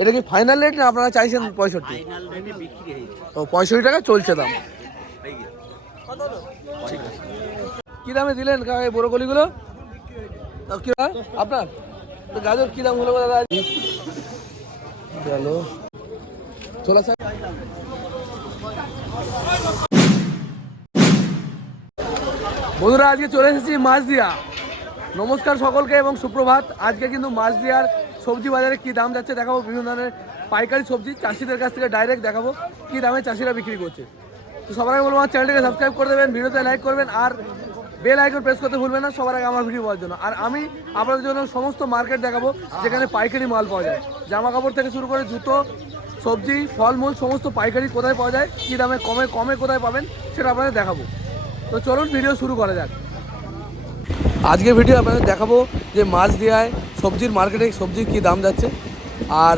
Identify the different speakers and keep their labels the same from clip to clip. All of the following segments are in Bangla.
Speaker 1: এটা কি ফাইনাল রেট না আপনারা চাইছেন পঁয়ষট্টি? ও পঁয়ষট্টি টাকা চলছে দাম। কি দামে দিলেন এই বড়গুলিগুলো কি আপনার? তো গাজর কি দাম হলো দাদা? চলে আসা বন্ধুরা আজকে চলে এসেছি মাছদিয়া নমস্কার সকলকে এবং সুপ্রভাত। আজকে কিন্তু মাছদিয়ার সবজি বাজারে কি দাম যাচ্ছে দেখাবো, বিভিন্ন ধরনের পাইকারি সবজি চাষিদের কাছ থেকে ডাইরেক্ট দেখাবো, কি দামে চাষিরা বিক্রি করছে। তো সবার আগে বলব, আমার চ্যানেলটাকে সাবস্ক্রাইব করে দেবেন, ভিডিওতে লাইক করবেন, আর বেল আইকন প্রেস করতে ভুলবেন না, সবার আগে আমার ভিডিও পাওয়ার জন্য। আর আমি আপনাদের জন্য সমস্ত মার্কেট দেখাবো, যেখানে পাইকারি মাল পাওয়া যায়। জামা কাপড় থেকে শুরু করে জুতো, সবজি, ফলমূল, সমস্ত পাইকারি কোথায় পাওয়া যায়, কী দামে, কমে কমে কোথায় পাবেন, সেটা আপনাদের দেখাবো। তো চলুন ভিডিও শুরু করা যাক। আজকে ভিডিও আপনাদের দেখাবো যে মাছ দেওয়ায় সবজির মার্কেটে সবজির কী দাম যাচ্ছে? আর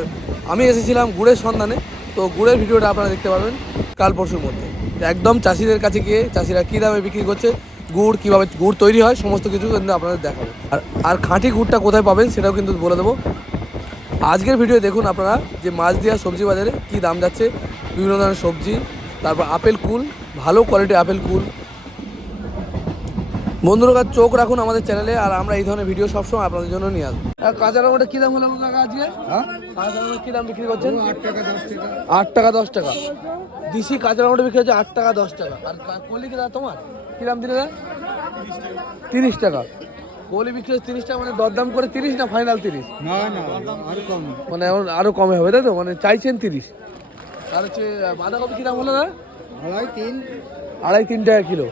Speaker 1: আমি এসেছিলাম গুড়ের সন্ধানে, তো গুড়ের ভিডিওটা আপনারা দেখতে পাবেন কাল পরশুর মধ্যে। একদম চাষিদের কাছে গিয়ে চাষিরা কী দামে বিক্রি করছে, গুড় কীভাবে, গুড় তৈরি হয়, সমস্ত কিছু কিন্তু আপনাদের দেখাবো। আর আর খাঁটি গুড়টা কোথায় পাবেন সেটাও কিন্তু বলে দেবো। আজকের ভিডিও দেখুন আপনারা যে মাছ দেওয়া সবজি বাজারে কী দাম যাচ্ছে, বিভিন্ন ধরনের সবজি, তারপর আপেল কুল, ভালো কোয়ালিটির আপেল কুল বন্ধুরা চোখ রাখুন আমাদের চ্যানেলে আর আমরা এই ধরনের ভিডিও সবসময় আপনাদের জন্য নিয়ে আসব। কাঁচা রঙটা কী দাম হলো কাকা আজকে? হ্যাঁ? কাঁচা কী দাম বিক্রি করছেন? আট টাকা দশ টাকা। দশ টাকা। দিশি কাঁচা রঙটা বিক্রি হচ্ছে আট টাকা দশ টাকা। আর কা- কলি কি দাম তোমার? কী দাম দিলে দাদা? তিরিশ টাকা। কলি বিক্রি হচ্ছে তিরিশ টাকা মানে দরদাম করে তিরিশ না ফাইনাল তিরিশ?
Speaker 2: না না
Speaker 1: মানে আরও কমে হবে তাই তো? মানে চাইছেন তিরিশ। আর হচ্ছে বাঁধাকপি কিরাম হলো না
Speaker 2: আড়াই তিন।
Speaker 1: আড়াই তিন টাকা কিলো।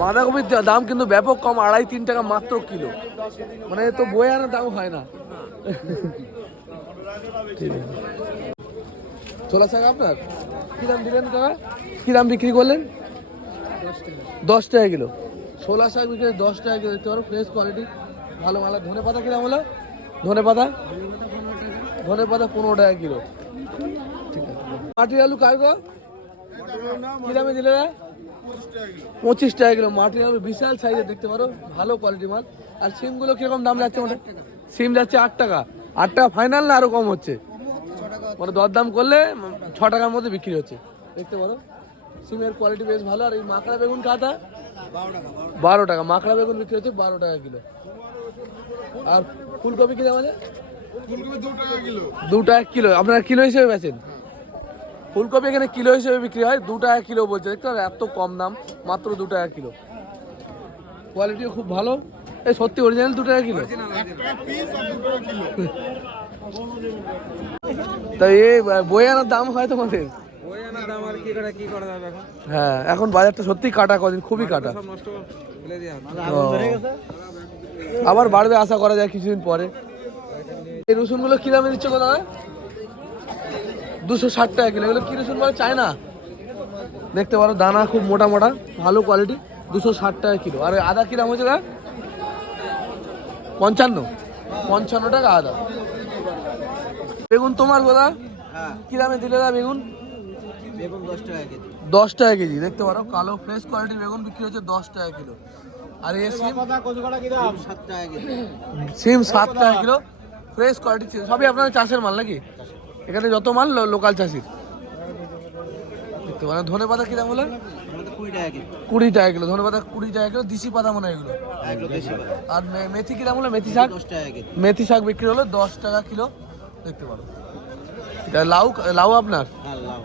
Speaker 1: বাঁধাকপির দাম কিন্তু ব্যাপক কম, আড়াই, তিন টাকা মাত্র কিলো। মানে তো বয়ে আনার দাম হয় না। ছোলা শাক আপনার? কি দাম দিলেন কাকা? কি দাম বিক্রি করলেন? দশ টাকা কিলো। ছোলা শাক বিক্রি দশ টাকা কিলো। দেখতে পারো ফ্রেশ কোয়ালিটি ভালো ভালো। ধনে পাতা কিরাম হলো? ধনে পাতা? ধনে পাতা পনেরো টাকা কিলো। ঠিক আছে। মাটির আলু কার গো? কি দামে দিলে পঁচিশ টাকা কিলো। মাটির আলু বিশাল সাইজের দেখতে পারো। ভালো কোয়ালিটি মাল। আর সিমগুলো কীরকম দাম যাচ্ছে ওটা সিম যাচ্ছে আট টাকা। আট টাকা ফাইনাল না আরও কম হচ্ছে? মানে দরদাম করলে ছ টাকার মধ্যে বিক্রি হচ্ছে। দেখতে পারো। সিমের কোয়ালিটি বেশ ভালো। আর এই মাকড়া বেগুন খাতা? বারো টাকা। মাকড়া বেগুন বিক্রি হচ্ছে বারো টাকা কিলো। আর ফুলকপি কি দাম আছে? দু টাকা কিলো। আপনারা কিলো হিসেবে বেচেন? ফুলকপি এখানে কিলো হিসেবে বিক্রি হয় দু টাকা কিলো বলছে। দেখতে পারেন এত কম দাম মাত্র দু টাকা কিলো। কোয়ালিটিও খুব ভালো। এই সত্যি অরিজিনাল দু টাকা কিলো। তা এই বই আনার দাম হয় তোমাদের?
Speaker 2: ওই আনা দাম আর কি করে কি করা যাবে এখন?
Speaker 1: হ্যাঁ এখন বাজারটা সত্যি কাটা কদিন খুবই কাটা। আবার বাড়বে আশা করা যায় কিছুদিন পরে। এই রসুনগুলো কি দামে দিচ্ছ দাদা? দুশো ষাট টাকা কিলো। এগুলো কি রসুন বলে চায় না দেখতে পারো দানা খুব মোটা মোটা ভালো কোয়ালিটি দুশো ষাট টাকা কিলো। আর আদা কি দাম হচ্ছে দাদা পঞ্চান্ন। পঞ্চান্ন টাকা আদা। বেগুন তোমার গোদা
Speaker 3: হ্যাঁ।
Speaker 1: কি দামে দিলে দাদা বেগুন?
Speaker 3: দশ টাকা কেজি।
Speaker 1: দেখতে পারো কালো ফ্রেশ কোয়ালিটির বেগুন বিক্রি হচ্ছে দশ টাকা কিলো। আর এই সিম? সিম সাত টাকা কিলো। ফ্রেশ কোয়ালিটি সবই আপনার চাষের মাল নাকি? এখানে যত মাল লোকাল চাষির। দেখতে পারেন, ধনে পাতা কিরাম হলো?
Speaker 3: কুড়ি টাকা
Speaker 1: কিলো, ধনে পাতা কুড়ি টাকা কিলো, দিশি পাতা মনে হয় এগুলো। আর মেথি কিরাম হলো? মেথি শাক? মেথি শাক বিক্রি হলো দশ টাকা কিলো, দেখতে পারো লাউ লাউ আপনার?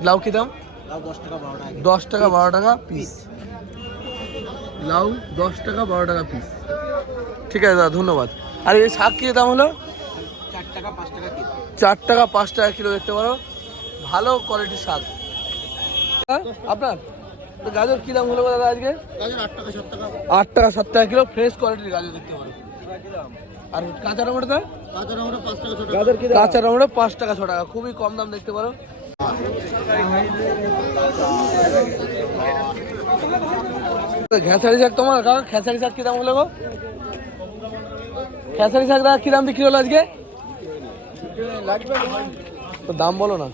Speaker 3: লাউ
Speaker 1: কি দাম?
Speaker 3: দশ টাকা বারো টাকা
Speaker 1: পিস লাউ দশ টাকা বারো টাকা পিস ঠিক আছে দাদা, ধন্যবাদ। আর এই শাক কি দাম হলো?
Speaker 3: চার টাকা, পাঁচ টাকা
Speaker 1: চার টাকা পাঁচ টাকা কিলো দেখতে পারো। ভালো কোয়ালিটির শাক। হ্যাঁ, আপনার? তো গাজর কি দাম হলো দাদা আজকে?
Speaker 3: আট টাকা সাত টাকা।
Speaker 1: কিলো ফ্রেশ কোয়ালিটির গাজর দেখতে পারো। আর কাঁচা টমেটোটা?
Speaker 3: কাঁচা টমেটো পাঁচ টাকা ছ
Speaker 1: গাজর কাঁচা টমেটো পাঁচ টাকা ছ টাকা খুবই কম দাম দেখতে পারো। ঘেঁসারি শাক তোমার? কাকা খেসারি শাক কি দাম হলো গো? খেসারি শাক দাদা কি দাম বিক্রি হলো আজকে? তো দাম বলো না।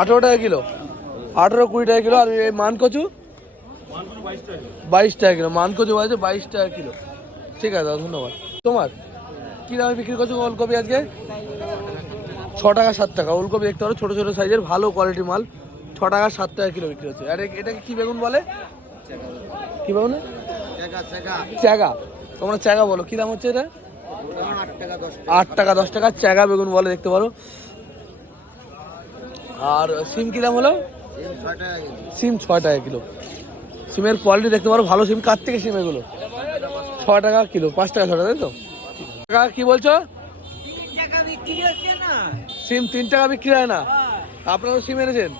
Speaker 1: আঠেরো টাকা কিলো। আঠেরো কুড়ি টাকা কিলো। আর এই মান কচু বাইশ টাকা কিলো। মান কচু আছে বাইশ টাকা কিলো। ঠিক আছে দাদা ধন্যবাদ। তোমার? কি দামে বিক্রি করছ ওলকপি আজকে? ছ টাকা সাত টাকা। ওলকপি দেখতে পারো ছোটো ছোটো সাইজের ভালো কোয়ালিটি মাল। ছ টাকা সাত টাকা কিলো বিক্রি হচ্ছে। আর এটাকে কি বেগুন বলে? কি বেগুন? চ্যাগা তোমরা চ্যাগা বলো। কি দাম হচ্ছে এটা?
Speaker 3: আট টাকা দশ
Speaker 1: টাকা চ্যাগা বেগুন বলে দেখতে পারো। আর সিম কি দাম হলো? সিম ছয় টাকা কিলো। সিমের কোয়ালিটি দেখতে পারো ভালো সিম। কার থেকে সিম এগুলো? ছ টাকা কিলো পাঁচ টাকা ছ টাকা তাই তো? টাকা কি বলছো? সিম তিন টাকা বিক্রি হয় না? আপনারা সিম এনেছেন?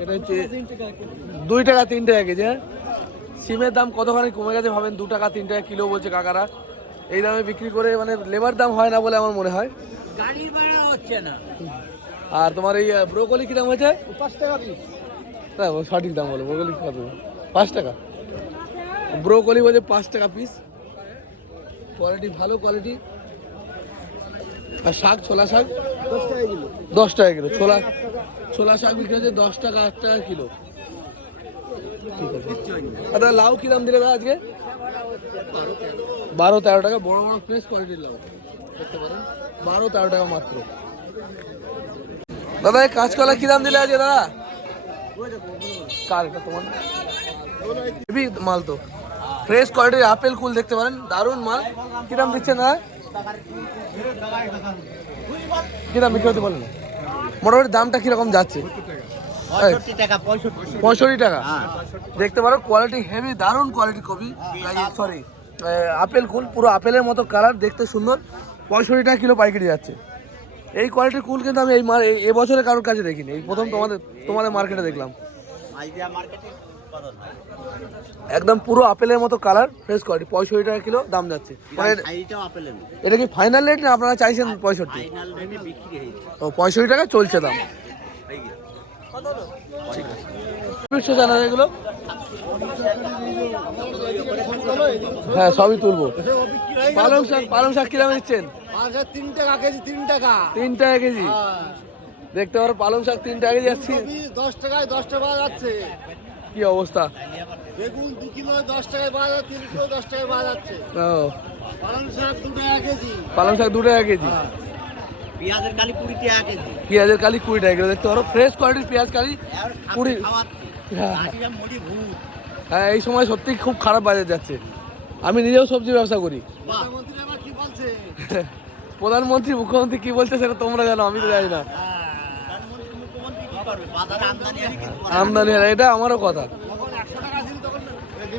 Speaker 1: এটা হচ্ছে দুই টাকা তিন টাকা কেজি হ্যাঁ? সিমের দাম কতখানি কমে গেছে ভাবেন? দু টাকা তিন টাকা কিলো বলছে কাকারা। এই দামে বিক্রি করে মানে লেবার দাম হয় না বলে আমার মনে হয়।
Speaker 4: গাড়ির ভাড়া হচ্ছে না।
Speaker 1: আর তোমার এই ব্রোকলি কি দাম হয়েছে?
Speaker 3: পাঁচ টাকা
Speaker 1: না সঠিক দাম বলো ব্রোকলি কত পাঁচ টাকা। ব্রোকলি বলছে পাঁচ টাকা পিস। কোয়ালিটি ভালো কোয়ালিটি। আর শাক ছোলা শাক?
Speaker 3: দশ টাকা কিলো।
Speaker 1: দশ টাকা কিলো। ছোলা ছোলা শাক বিক্রি হচ্ছে দশ টাকা আট টাকা কিলো। দাদা লাউ কি দাম দিলে দাদা আজকে? বারো তেরো টাকা, বড় বড় ফ্রেশ কোয়ালিটির লাউ। পারেন। বারো তেরো টাকা মাত্র। দাদা, এই কাঁচকলা কি দাম দিলে আজকে দাদা? কার তোমার। হেভি মাল তো। ফ্রেশ কোয়ালিটির আপেল কুল দেখতে পারেন। দারুণ মাল। কি দাম দিচ্ছেন দাদা? কি দাম বিক্রি হতে বলেন? মোটামুটি দামটা কীরকম যাচ্ছে?
Speaker 3: পঁয়ষট্টি টাকা হ্যাঁ।
Speaker 1: দেখতে পারো কোয়ালিটি হেভি দারুণ কোয়ালিটি কবি সরি আপেল কুল পুরো আপেলের মতো কালার দেখতে সুন্দর। পঁয়ষট্টি টাকা কিলো পাইকারি যাচ্ছে। এই কোয়ালিটির কুল কিন্তু আমি এই এবছরে কারোর কাছে দেখিনি। এই প্রথম তোমাদের তোমাদের মার্কেটে দেখলাম। একদম পুরো আপেলের মতো কালার ফ্রেশ কোয়ালিটি পঁয়ষট্টি টাকা কিলো দাম যাচ্ছে। এটা কি ফাইনাল রেট না আপনারা চাইছেন পঁয়ষট্টি? ও পঁয়ষট্টি টাকা চলছে দাম। এগুলো। হ্যাঁ সবই তুলবো। পালং শাক পালং শাক কিরাম দিচ্ছেন?
Speaker 2: তিন টাকা কেজি তিন টাকা।
Speaker 1: তিন টাকা কেজি? দেখতে পারো পালং শাক তিন টাকা কেজি যাচ্ছি
Speaker 2: দশ টাকায় দশ টাকা পাওয়া যাচ্ছে।
Speaker 1: কি অবস্থা?
Speaker 2: বেগুন দু কিলো দশ টাকায় পাওয়া যাচ্ছে তিন কিলো দশ টাকায় পাওয়া যাচ্ছে।
Speaker 1: ও।
Speaker 2: পালং শাক দু টাকা কেজি।
Speaker 1: পালং শাক দু টাকা কেজি।
Speaker 3: পেঁয়াজের কালি কুড়ি টাকা কেজি।
Speaker 1: পেঁয়াজের কালি কুড়ি টাকা কিলো দেখতে পারো ফ্রেশ কোয়ালিটির পেঁয়াজ কালি কুড়ি হ্যাঁ। হ্যাঁ এই সময় সত্যি খুব খারাপ বাজার যাচ্ছে। আমি নিজেও সবজি ব্যবসা করি।
Speaker 3: বাহ।
Speaker 2: মন্ত্রী আবার কি বলছে?
Speaker 1: প্রধানমন্ত্রী মুখ্যমন্ত্রী কি বলছে সেটা তোমরা জানো আমি তো জানি না।
Speaker 3: প্রধানমন্ত্রী মুখ্যমন্ত্রী কি করবে? বাজারে আমদানি
Speaker 1: এটা আমারও কথা।
Speaker 2: তখন একশো টাকা ছিল তখন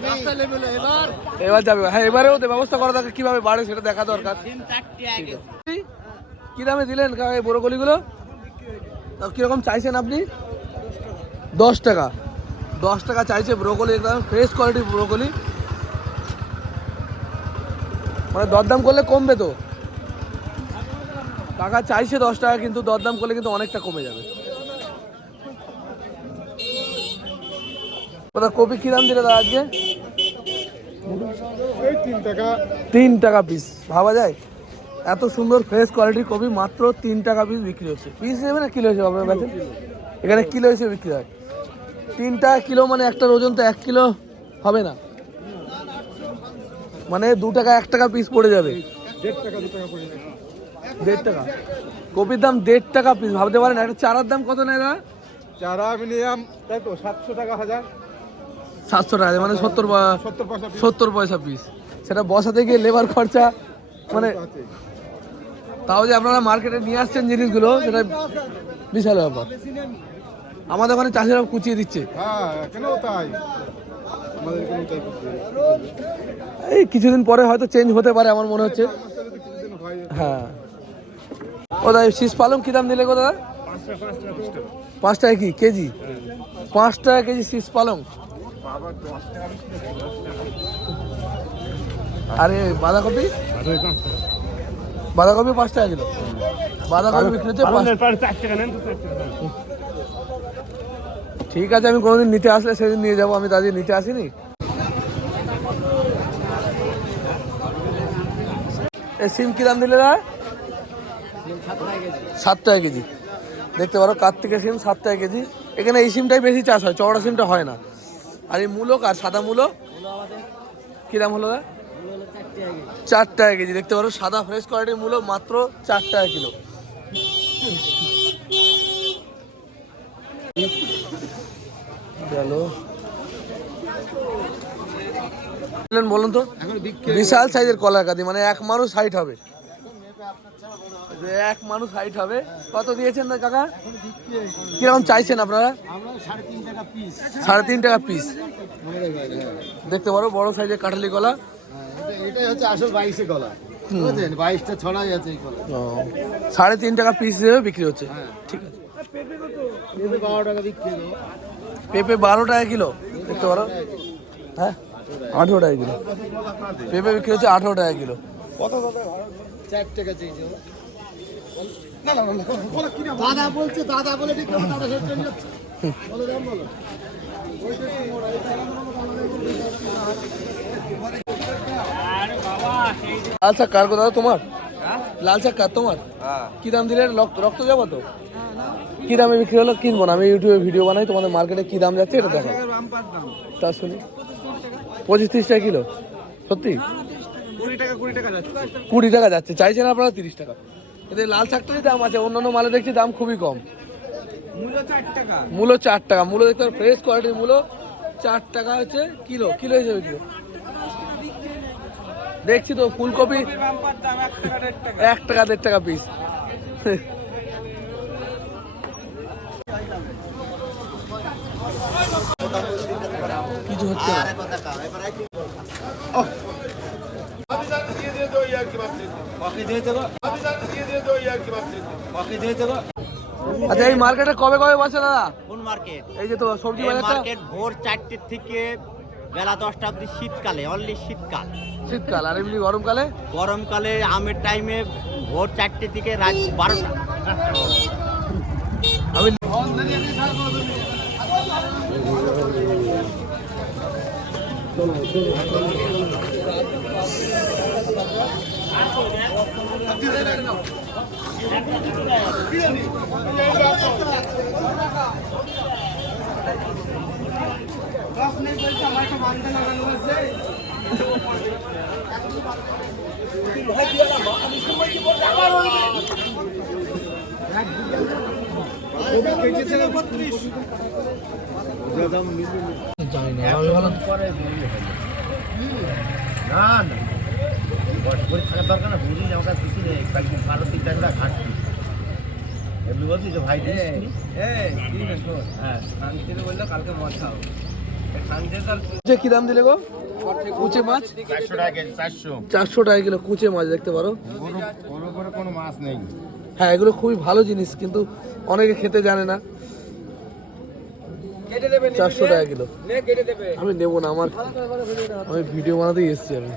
Speaker 2: রাস্তা লেভেলে এবার?
Speaker 1: যাবে। হ্যাঁ এবারেও তো ব্যবস্থা করা দরকার কীভাবে বাড়ে সেটা দেখা দরকার। কি দামে দিলেন এই বড়গলিগুলো কীরকম চাইছেন আপনি? দশ টাকা। দশ টাকা চাইছে ব্রোকলি একদম ফ্রেশ কোয়ালিটি ব্রোকলি মানে দরদাম করলে কমবে তো। টাকা চাইছে দশ টাকা কিন্তু দরদাম করলে কিন্তু অনেকটা কমে যাবে। কপি কি দাম দিলে দাদা আজকে?
Speaker 2: তিন টাকা।
Speaker 1: তিন টাকা পিস ভাবা যায়? এত সুন্দর ফ্রেশ কোয়ালিটির কপি মাত্র তিন টাকা পিস বিক্রি হচ্ছে। পিস নেবে না কিলো হিসেবে আপনার কাছে? এখানে কিলো হিসেবে বিক্রি হয়। তিন টাকা কিলো মানে একটা ওজন তো এক কিলো হবে না। মানে দু টাকা এক টাকা পিস পড়ে যাবে।
Speaker 2: দেড় টাকা
Speaker 1: কপির দাম দেড় টাকা পিস ভাবতে পারেন একটা চারার দাম কত নেয় দাদা?
Speaker 2: চারা মিনিমাম তাই তো সাতশো টাকা হাজার।
Speaker 1: সাতশো টাকা মানে সত্তর
Speaker 2: সত্তর পয়সা
Speaker 1: পিস সেটা বসাতে গিয়ে লেবার খরচা মানে তাও যে আপনারা মার্কেটে নিয়ে আসছেন জিনিসগুলো সেটা বিশাল ব্যাপার। আমাদের ওখানে চাষিরা কুচিয়ে দিচ্ছে।
Speaker 2: হ্যাঁ তাই। করতে
Speaker 1: এই কিছুদিন পরে হয়তো চেঞ্জ হতে পারে আমার মনে হচ্ছে।
Speaker 2: হ্যাঁ।
Speaker 1: ও দাদা শীষ পালং কী দাম দিলে গো দাদা? পাঁচ টাকা কি? কেজি? পাঁচ টাকা কেজি শীষ পালং? আরে বাঁধাকপি? বাঁধাকপি পাঁচ টাকা কিলো। বাঁধাকপি বিক্রি হচ্ছে ঠিক আছে আমি কোনোদিন নিতে আসলে সেদিন নিয়ে যাব আমি দাদি নিতে আসিনি। এই সিম কি দাম দিলে সাত টাকা কেজি। দেখতে পারো কার্তিকের সিম সাত টাকা কেজি। এখানে এই সিমটাই বেশি চাষ হয় চওড়া সিমটা হয় না। আর এই মূলক আর সাদা মূলো কি দাম হলো দাদা? চার টাকা কেজি, দেখতে পারো, সাদা ফ্রেশ কোয়ালিটির মূল্য মাত্র চার টাকা কিলো। বলুন তো, বিশাল সাইজের কলার কাঁদি মানে এক মানুষ হাইট হবে। এক মানুষ হাইট হবে। কত দিয়েছেন না কাকা? কীরকম চাইছেন আপনারা?
Speaker 2: সাড়ে তিন টাকা পিস
Speaker 1: দেখতে পারো, বড় সাইজের কাঠালি কলা।
Speaker 2: এটাই হচ্ছে আসল বাইশে গলা। বুঝলেন? বাইশটা ছড়াই আছে এই কলা
Speaker 1: সাড়ে তিন টাকা পিস হিসেবে বিক্রি হচ্ছে।
Speaker 2: হ্যাঁ।
Speaker 1: ঠিক আছে।
Speaker 2: পেঁপে বারো টাকা বিক্রি
Speaker 1: পেঁপে বারো টাকা কিলো দেখতে পারো? হ্যাঁ? আঠেরো টাকা কিলো। পেঁপে বিক্রি হচ্ছে আঠেরো টাকা কিলো।
Speaker 2: চার টাকা চেয়েছে দাদা বলছে দাদা বলে দাদা বলো দাম বলো
Speaker 1: লাল শাক কার দাদা তোমার? লাল শাক কার তোমার? কি দাম দিলে? রক্ত রক্ত যাব তো? কি দামে বিক্রি হলো? কিনবো না। আমি ইউটিউবে ভিডিও বানাই তোমাদের মার্কেটে কি দাম যাচ্ছে এটা দেখো তা শুনি। পঁচিশ তিরিশ টাকা কিলো। সত্যি? কুড়ি টাকা যাচ্ছে। চাইছেন আপনারা তিরিশ টাকা। এদের লাল শাকটারই দাম আছে। অন্যান্য মালে দেখছি দাম খুবই কম। মূলো চার টাকা। মূলো দেখতে ফ্রেশ কোয়ালিটির মূলো চার টাকা হচ্ছে কিলো। কিলো হিসেবে কিলো। দেখছি তো ফুলকপি এক টাকা দেড় টাকা পিস কিছু হচ্ছে আচ্ছা এই মার্কেটে কবে কবে বসে দাদা?
Speaker 3: কোন মার্কেট
Speaker 1: এই যে তো সবজি
Speaker 3: মার্কেট ভোর চারটে থেকে বেলা দশটা অবধি শীতকালে অনলি শীতকাল।
Speaker 1: শীতকাল আর এমনি গরমকালে?
Speaker 3: গরমকালে আমের টাইমে ভোর চারটে থেকে রাত বারোটা।
Speaker 1: আমি জানি না
Speaker 2: না বয়স করে দরকার না বুঝি আমার কাছে কিছু নেই ভালো তিন টাকা ঘাটতি বলছি যে ভাই দিস হ্যাঁ
Speaker 1: যে কি দাম দিলে গো? কুচে মাছ?
Speaker 2: চারশো টাকা
Speaker 1: কিলো কুচে মাছ দেখতে পারো।
Speaker 2: কোনো মাছ নেই।
Speaker 1: হ্যাঁ এগুলো খুবই ভালো জিনিস কিন্তু অনেকে খেতে জানে না। চারশো টাকা কিলো। আমি নেব না আমার আমি ভিডিও বানাতেই এসেছি আমি।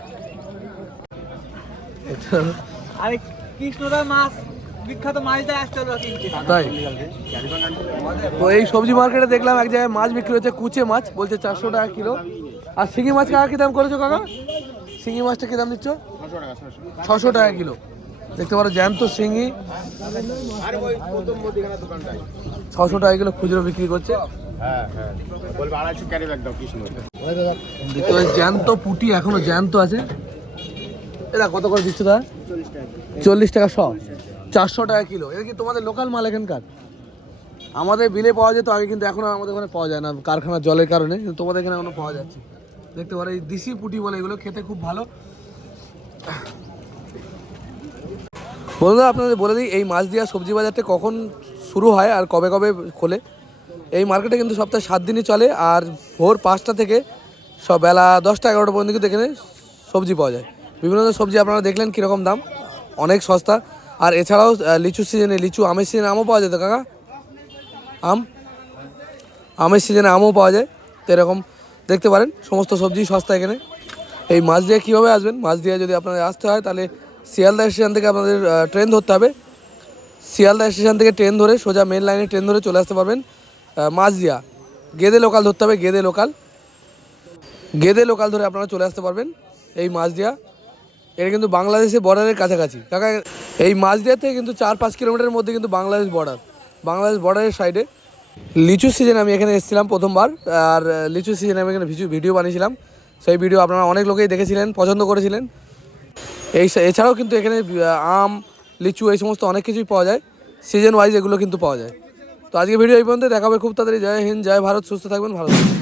Speaker 4: আরে কৃষ্ণদা মাছ। বিখ্যাত মাছটা
Speaker 1: তাই? তো এই সবজি মার্কেটে দেখলাম এক জায়গায় মাছ বিক্রি হচ্ছে, কুচে মাছ, বলছে চারশো টাকা কিলো। আর শিঙি মাছ কাকা কি দাম করেছ কাকা? শিঙি মাছটা কি দাম দিচ্ছ?
Speaker 2: ছশো টাকা
Speaker 1: কিলো। দেখতে পারো জ্যান্ত শিঙি। ছশো টাকা কিলো খুচরো বিক্রি করছে। দেখতে পাচ্ছি জ্যান্ত পুটি এখনও জ্যান্ত আছে। এটা কত করে দিচ্ছ দা চল্লিশ টাকা। শ চারশো টাকা কিলো। এটা কি তোমাদের লোকাল মাল এখানকার? আমাদের বিলে পাওয়া যেত, আগে কিন্তু এখন আমাদের ওখানে পাওয়া যায় না, কারখানার জলের কারণে। কিন্তু তোমাদের এখানে এখনও পাওয়া যাচ্ছে। দেখতে পারো, এই দিশি পুটি বলে এগুলো খেতে খুব ভালো। বন্ধুরা, আপনাদের বলে দিই, এই মাছ দিয়া সবজি বাজারটা কখন শুরু হয় আর কবে কবে খোলে? এই মার্কেটে কিন্তু সপ্তাহে সাত দিনই চলে আর ভোর পাঁচটা থেকে সব বেলা দশটা এগারোটা পর্যন্ত কিন্তু এখানে সবজি পাওয়া যায়। বিভিন্ন ধরনের সবজি আপনারা দেখলেন কীরকম দাম, অনেক সস্তা। আর এছাড়াও লিচু সিজনে লিচু আমের সিজনে আমও পাওয়া যেত কাকা? আম? আমের সিজনে আমও পাওয়া যায়, তো এরকম দেখতে পারেন, সমস্ত সবজি সস্তা এখানে। এই মাছ দিয়ে কীভাবে আসবেন? মাছ দিয়ে যদি আপনাদের আসতে হয়, তাহলে শিয়ালদা স্টেশন থেকে আপনাদের ট্রেন ধরতে হবে। শিয়ালদা স্টেশন থেকে ট্রেন ধরে সোজা মেন লাইনে ট্রেন ধরে চলে আসতে পারবেন মাঝদিয়া গেদে লোকাল ধরতে হবে, গেদে লোকাল গেদে লোকাল ধরে আপনারা চলে আসতে পারবেন, এই মাঝদিয়া এটা কিন্তু বাংলাদেশের বর্ডারের কাছাকাছি। কাকা, এই মাঝদিয়া থেকে কিন্তু চার পাঁচ কিলোমিটারের মধ্যে কিন্তু বাংলাদেশ বর্ডার বাংলাদেশ বর্ডারের সাইডে লিচু সিজন আমি এখানে এসেছিলাম প্রথমবার, আর লিচু সিজনে আমি এখানে ভিডিও বানিয়েছিলাম। সেই ভিডিও আপনারা অনেক লোকেই দেখেছিলেন, পছন্দ করেছিলেন। এই এছাড়াও কিন্তু এখানে আম, লিচু এই সমস্ত অনেক কিছুই পাওয়া যায়। সিজন ওয়াইজ এগুলো কিন্তু পাওয়া যায়। তো আজকে ভিডিও এই পর্যন্ত দেখাবে খুব তাড়াতাড়ি। জয় হিন্দ, জয় ভারত, সুস্থ থাকবেন, ভালো থাকবেন।